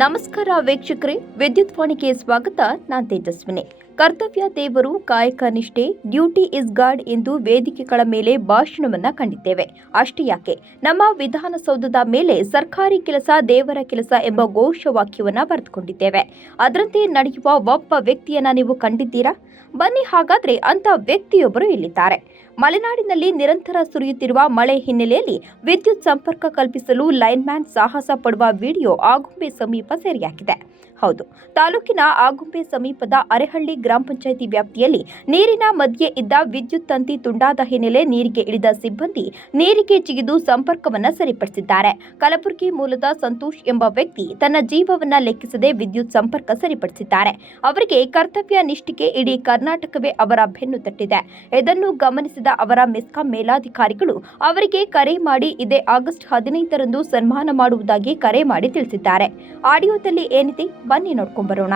ನಮಸ್ಕಾರ ವೀಕ್ಷಕರೇ, ವಿದ್ಯುತ್ ವಾಣಿಗೆ ಸ್ವಾಗತ. ನಾನು ತೇಜಸ್ವಿನಿ. ಕರ್ತವ್ಯ ದೇವರು, ಕಾಯಕ ನಿಷ್ಠೆ, ಡ್ಯೂಟಿ ಇಸ್ ಗಾಡ್ ಎಂದು ವೇದಿಕೆಗಳ ಮೇಲೆ ಭಾಷಣವನ್ನ ಕಂಡಿದ್ದೇವೆ. ಅಷ್ಟೇ ಯಾಕೆ, ನಮ್ಮ ವಿಧಾನಸೌಧದ ಮೇಲೆ ಸರ್ಕಾರಿ ಕೆಲಸ ದೇವರ ಕೆಲಸ ಎಂಬ ಘೋಷವಾಕ್ಯವನ್ನ ಬರೆದುಕೊಂಡಿದ್ದೇವೆ. ಅದರಂತೆ ನಡೆಯುವ ಒಬ್ಬ ವ್ಯಕ್ತಿಯನ್ನ ನೀವು ಕಂಡಿದ್ದೀರಾ? ಬನ್ನಿ, ಹಾಗಾದ್ರೆ ಅಂತ ವ್ಯಕ್ತಿಯೊಬ್ಬರು ಇಲ್ಲಿದ್ದಾರೆ. ಮಲೆನಾಡಿನಲ್ಲಿ ನಿರಂತರ ಸುರಿಯುತ್ತಿರುವ ಮಳೆ ಹಿನ್ನೆಲೆಯಲ್ಲಿ ವಿದ್ಯುತ್ ಸಂಪರ್ಕ ಕಲ್ಪಿಸಲು ಲೈನ್ಮ್ಯಾನ್ ಸಾಹಸ ಪಡುವ ವಿಡಿಯೋ ಆಗುಂಬೆ ಸಮೀಪ ಸೆರೆಯಾಗಿದೆ. ಹೌದು, ತಾಲೂಕಿನ ಆಗುಂಬೆ ಸಮೀಪದ ಅರೆಹಳ್ಳಿ ಗ್ರಾಮ ಪಂಚಾಯಿತಿ ವ್ಯಾಪ್ತಿಯಲ್ಲಿ ನೀರಿನ ಮಧ್ಯೆ ಇದ್ದ ವಿದ್ಯುತ್ ತಂತಿ ತುಂಡಾದ ಹಿನ್ನೆಲೆ ನೀರಿಗೆ ಇಳಿದ ಸಿಬ್ಬಂದಿ ನೀರಿಗೆ ಜಿಗಿದು ಸಂಪರ್ಕವನ್ನ ಸರಿಪಡಿಸಿದ್ದಾರೆ. ಕಲಬುರಗಿ ಮೂಲದ ಸಂತೋಷ್ ಎಂಬ ವ್ಯಕ್ತಿ ತನ್ನ ಜೀವವನ್ನ ಲೆಕ್ಕಿಸದೆ ವಿದ್ಯುತ್ ಸಂಪರ್ಕ ಸರಿಪಡಿಸಿದ್ದಾರೆ. ಅವರಿಗೆ ಕರ್ತವ್ಯ ನಿಷ್ಠೆಗೆ ಇಡೀ ಕರ್ನಾಟಕವೇ ಅವರ ಬೆನ್ನು ತಟ್ಟಿದೆ. ಇದನ್ನು ಗಮನಿಸಿದ ಅವರ ಮೆಸ್ಕಾಂ ಮೇಲಾಧಿಕಾರಿಗಳು ಅವರಿಗೆ ಕರೆ ಮಾಡಿ ಇದೇ ಆಗಸ್ಟ್ 15ರಂದು ಸನ್ಮಾನ ಮಾಡುವುದಾಗಿ ಕರೆ ಮಾಡಿ ತಿಳಿಸಿದ್ದಾರೆ. ಆಡಿಯೋದಲ್ಲಿ ಏನಿದೆ ಬನ್ನಿ ನೋಡ್ಕೊಂಡ್ ಬರೋಣ.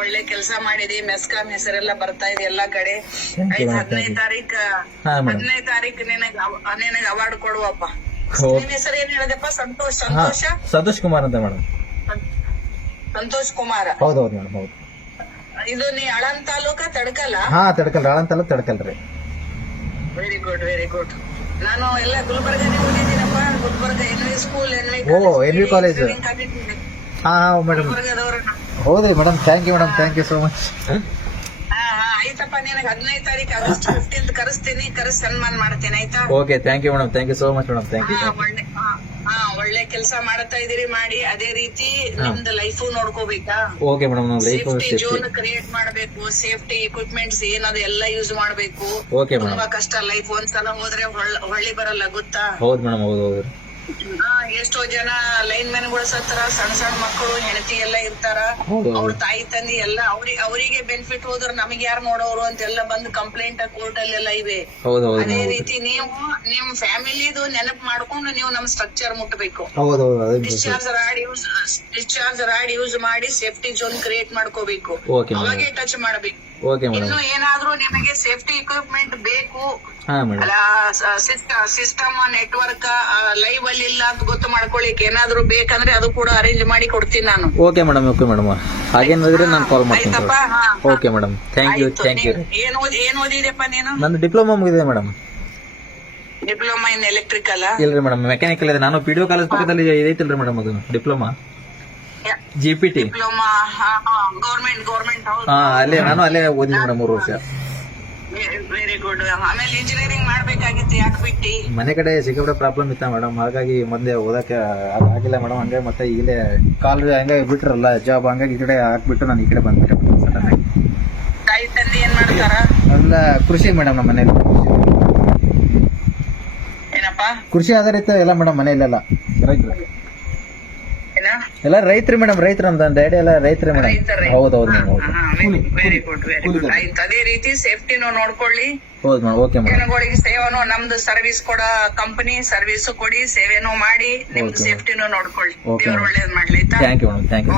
ಒಳ್ಳೆ ಕೆಲಸ ಮಾಡಿದಿ. ಮೆಸ್ಕಾಂ ಹೆಸರೆಲ್ಲ ಬರ್ತಾ ಇದೆ ಎಲ್ಲಾ ಕಡೆ. 15 ತಾರೀಕು ನಿನಗೆ ಅವಾರ್ಡ್ ಕೊಡುವಪ್ಪ. ನಿನ್ನ ಹೆಸರು ಏನ್ ಹೇಳಿದಪ್ಪ? ಸಂತೋಷ್ ಕುಮಾರ್ ಅಂತ ಮೇಡಮ್. ಸಂತೋಷ್ ಕುಮಾರ್. ಹೌದೌದು ಮೇಡಮ್, ಹೌದು. ಇದು ನೀ ಆಳಂದ ತಾಲೂಕ ತಡಕಲ್ಲ? ತಡಕಲ್, ಆಳಂದ ತಾಲೂಕ್ ತಡಕಲ್ರಿ. Very good, very good. ನಾನು ಎಲ್ಲ ಗುಲ್ಬರ್ಗನೇ ಓದಿದ್ದೀನಪ್ಪ. Gulbarga NV school, NV college. Madam ಹೌದು madam. Thank you madam, thank you so much. ಆಯ್ತಪ್ಪ, ನಿನಗೆ 15 ತಾರೀಕು ಆಗಸ್ಟ್ 15 ಕರೆಸ್ತೀನಿ, ಸನ್ಮಾನ ಮಾಡ್ತೇನೆ. ಆಯ್ತಾ? Okay, thank you madam, thank you so much madam, thank you. ಒಳ್ಳೆ ಕೆಲಸ ಮಾಡ್ತಾ ಇದೀರಿ, ಮಾಡಿ ಅದೇ ರೀತಿ ನಿಮ್ದು ಲೈಫ್ ನೋಡ್ಕೋಬೇಕಾ? Okay madam, safety zone create ಮಾಡ್ಬೇಕು. ಸೇಫ್ಟಿ ಎಕ್ವಿಪ್ಮೆಂಟ್ಸ್ ಏನದು ಎಲ್ಲ ಯೂಸ್ ಮಾಡ್ಬೇಕು. Okay madam. ತುಂಬಾ ಕಷ್ಟ ಲೈಫ್. ಒಂದ್ಸಲ ಹೋದ್ರೆ ಹೊಳ್ಳಿ ಬರಲ್ಲ, ಗೊತ್ತಾ? ಹೌದು ಮೇಡಮ್, ಹೌದು ಹೌದು. ಎಷ್ಟೋ ಜನ ಲೈನ್ ಮ್ಯಾನ್ ಗಳು ಸತ್ತಾರ, ಸಣ್ಣ ಮಕ್ಕಳು, ಹೆಂಡತಿ ಎಲ್ಲ ಇರ್ತಾರ. ಅವ್ರ ತಾಯಿ ತಂದಿ ಎಲ್ಲ ಅವರಿಗೆ ಬೆನಿಫಿಟ್ ಹೋದ್ರ ನಮಗೆ ಯಾರು ನೋಡೋರು ಅಂತೆಲ್ಲ ಬಂದು ಕಂಪ್ಲೇಂಟ್ ಕೋರ್ಟ್ ಅಲ್ಲೆಲ್ಲ ಇವೆ. ಅದೇ ರೀತಿ ನೀವು ನಿಮ್ ಫ್ಯಾಮಿಲಿದು ನೆನಪು ಮಾಡ್ಕೊಂಡು ನೀವು ನಮ್ ಸ್ಟ್ರಕ್ಚರ್ ಮುಟ್ಟಬೇಕು. ಡಿಸ್ಚಾರ್ಜ್ ರಾಡ್ ಯೂಸ್ ಮಾಡಿ ಸೇಫ್ಟಿ ಝೋನ್ ಕ್ರಿಯೇಟ್ ಮಾಡ್ಕೋಬೇಕು. ಅವಾಗೆ ಟಚ್ ಮಾಡ್ಬೇಕು. ಇನ್ನು ಏನಾದ್ರೂ ನಿಮಗೆ ಸೇಫ್ಟಿ ಎಕ್ವಿಪ್ಮೆಂಟ್ ಬೇಕು, ಸಿಸ್ಟಮ್ ನೆಟ್ವರ್ಕ್ ಲೈವ್ ಅಲ್ಲಿ ಇಲ್ಲ ಅಂತ ಗೊತ್ತು ಮಾಡ್ಕೊಳ್ಳಿಕ್ಕೆ ಏನಾದ್ರು ಬೇಕಂದ್ರೆ ಅದು ಕೂಡ ಅರೇಂಜ್ ಮಾಡಿ ಕೊಡ್ತೀನಿ ನಾನು. Okay madam, okay madam. ಹಾಗೇನಾದ್ರೆ ನಾನು ಕಾಲ್ ಮಾಡ್ತೀನಿ. Okay madam, thank you, thank you. ಏನ್ ಓದಿದೆಪ್ಪ ನೀನು? ನಂದು ಡಿಪ್ಲೊಮಾ ಮುಗಿದೆ ಮೇಡಮ್. Diploma in electrical? ಇಲ್ರಿ ಮೇಡಮ್, ಮೆಕ್ಯಾನಿಕಲ್ ಇದೆ. ನಾನು ಪಿಡಿಒ ಕಾಲೇಜ್ ಪಕ್ಕದಲ್ಲಿ ಇದೈತಿಲ್ರಿ ಮೇಡಮ್, ಅದು ಡಿಪ್ಲೊಮಾ ಜಿಪಿಟಿ ಡಿಪ್ಲೊಮಾ. ಗೌರ್ಮೆಂಟ್ ನಾನು ಅಲ್ಲೇ ಓದಿನಿ ಮೇಡಮ್ 3 ವರ್ಷ. Very good. ಆಮೇಲೆ ಇಂಜಿನಿಯರಿಂಗ್ ಮಾಡ್ಬೇಕಾಗಿತ್ತು, ಯಾಕೆ ಬಿಟ್ಟಿ? ಮನೆ ಕಡೆ ಸಿಕ್ಕಾಪಟ್ಟೆ ಪ್ರಾಬ್ಲಮ್ ಇತ್ತ ಮೇಡಮ್, ಹಾಗಾಗಿ ಮುಂದೆ ಓದಕ್ಕೆ ಆಗಿಲ್ಲ ಮೇಡಮ್. ಹಂಗೆ ಮತ್ತೆ ಈಗಲೇ ಕಾಲ್ ಹಂಗೆ ಬಿಟ್ರಲ್ಲ ಜಾಬ್, ಹಂಗಾಗಿ ಈ ಕಡೆ ಹಾಕ್ಬಿಟ್ಟು ನಾನು ಈ ಕಡೆ ಬಂದ್ಬಿಟ್ಟೆ ಸಡನ್ ಆಗಿ. ತಾಯಿ ತಂದೆ ಏನ್ ಮಾಡ್ತಾರ? ಎಲ್ಲ ಕೃಷಿ ಮೇಡಮ್, ನಮ್ಮ ಮನೇಲಿ ಏನಪ್ಪ ಕೃಷಿ ಆಧಾರಿತ ಎಲ್ಲ ಮೇಡಮ್. ಮನೆಯಲ್ಲೆಲ್ಲ ರೈತರು ಎಲ್ಲ ರೈತರು ಮೇಡಮ್, ರೈತರು ಅಂತ ಡ್ಯಾಡಿ ಎಲ್ಲ ರೈತರೇ ಮೇಡಮ್. ಹೌದೌದು ಮೇಡಮ್, ಹೌದು. Very good, very good. ಆಯ್ತು, ಅದೇ ರೀತಿ ಸೇಫ್ಟಿನೂ ನೋಡ್ಕೊಳ್ಳಿ. ಹೌದು ಮೇಡಮ್, ಓಕೆ ಮೇಡಮ್. ಜನಗಳಿಗೆ ಸೇವೆನೂ, ನಮ್ದು ಸರ್ವಿಸ್ ಕೊಡೋ ಕಂಪನಿ ಸರ್ವಿಸ್ ಕೊಡಿ, ಸೇವೆನೂ ಮಾಡಿ, ನಿಮ್ದು ಸೇಫ್ಟಿನೂ ನೋಡ್ಕೊಳ್ಳಿ. ದೇವ್ರು ಒಳ್ಳೇದ್ ಮಾಡ್ಲಿ. Thank you madam, thank you.